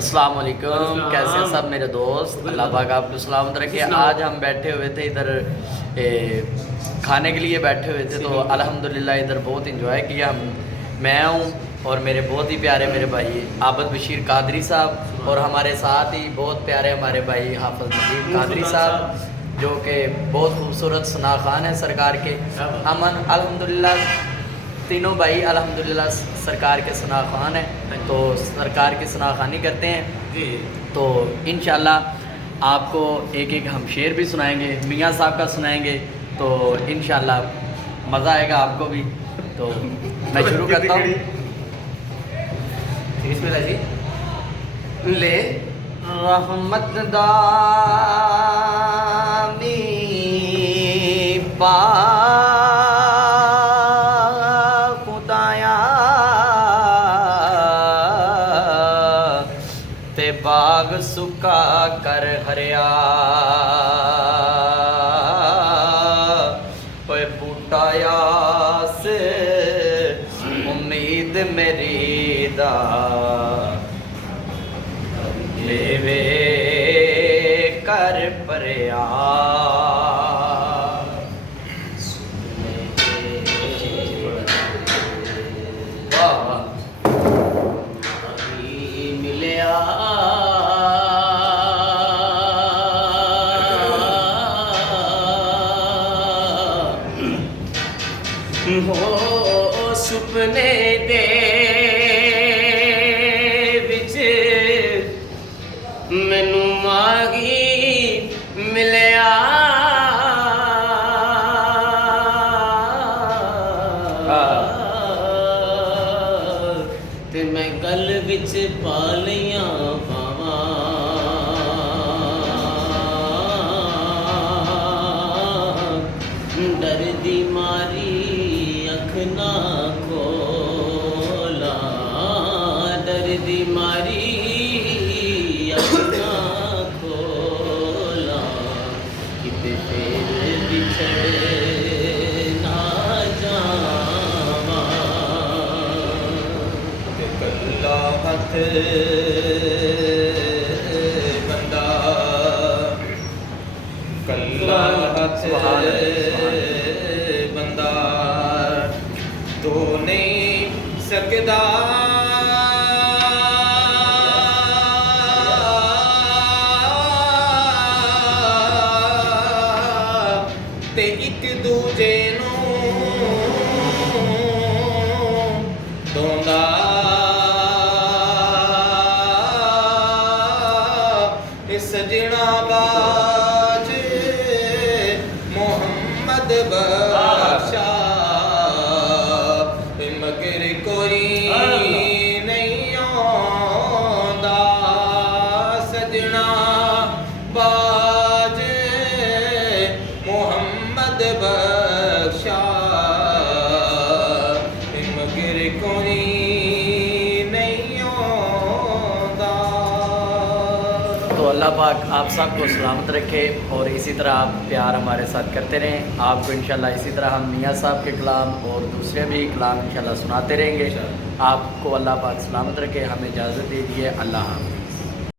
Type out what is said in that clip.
अस्सलाम वालेकुम, कैसे हैं सब मेरे दोस्त। अल्लाह पाक आपको सलामत रखे। आज हम बैठे हुए थे इधर खाने के लिए बैठे हुए थे, तो अल्हम्दुलिल्लाह इधर बहुत इंजॉय किया। मैं हूँ और मेरे बहुत ही प्यारे मेरे भाई आबद बशीर कादरी साहब, और हमारे साथ ही बहुत प्यारे हमारे भाई हाफिज नजीब कादरी साहब, जो कि बहुत खूबसूरत सना खान है सरकार के। हम अल्हम्दुलिल्लाह तीनों भाई अल्हम्दुलिल्लाह सरकार के सना खान हैं, तो सरकार की सना खानी करते हैं जी। तो इंशाल्लाह आपको एक एक हम शेर भी सुनाएंगे, मियाँ साहब का सुनाएंगे, तो इंशाल्लाह मज़ा आएगा आपको भी। तो मैं शुरू करता हूँ। बिस्मिल्लाह जी। ले रहमत दामी पा बाग सुका कर हरिया, ओए बूटाया से उम्मीद मेरी दा लेवे कर परिया। हो सुपने दे विच मैनू मागी मिलिया, ते मैं गल विच पा लिया पावा, डर दी मारी ना खोला, डर दी मारी ना खोला, किते फिर बिछड़ ना जावा, ते कल्ला हथ बंदा, कल्ला हथ बंदा तो नहीं सकदा, ते एक दूजे नूं दोंदा, सजना बाज मोहम्मद बख्शा, मगर कोई नहीं आंदा, सजना बाज मोहम्मद बख्शा, मगर कोई नहीं आंदा। तो अल्लाह पाक आप सबको सलामत रखे, और इसी तरह आप प्यार हमारे साथ करते रहें। आपको इंशाल्लाह इसी तरह हम मियाँ साहब के कलाम और दूसरे भी कलाम इंशाल्लाह सुनाते रहेंगे। आपको अल्लाह पाक सलामत रखे। हमें इजाज़त दीजिए। अल्लाह हाफ़िज़।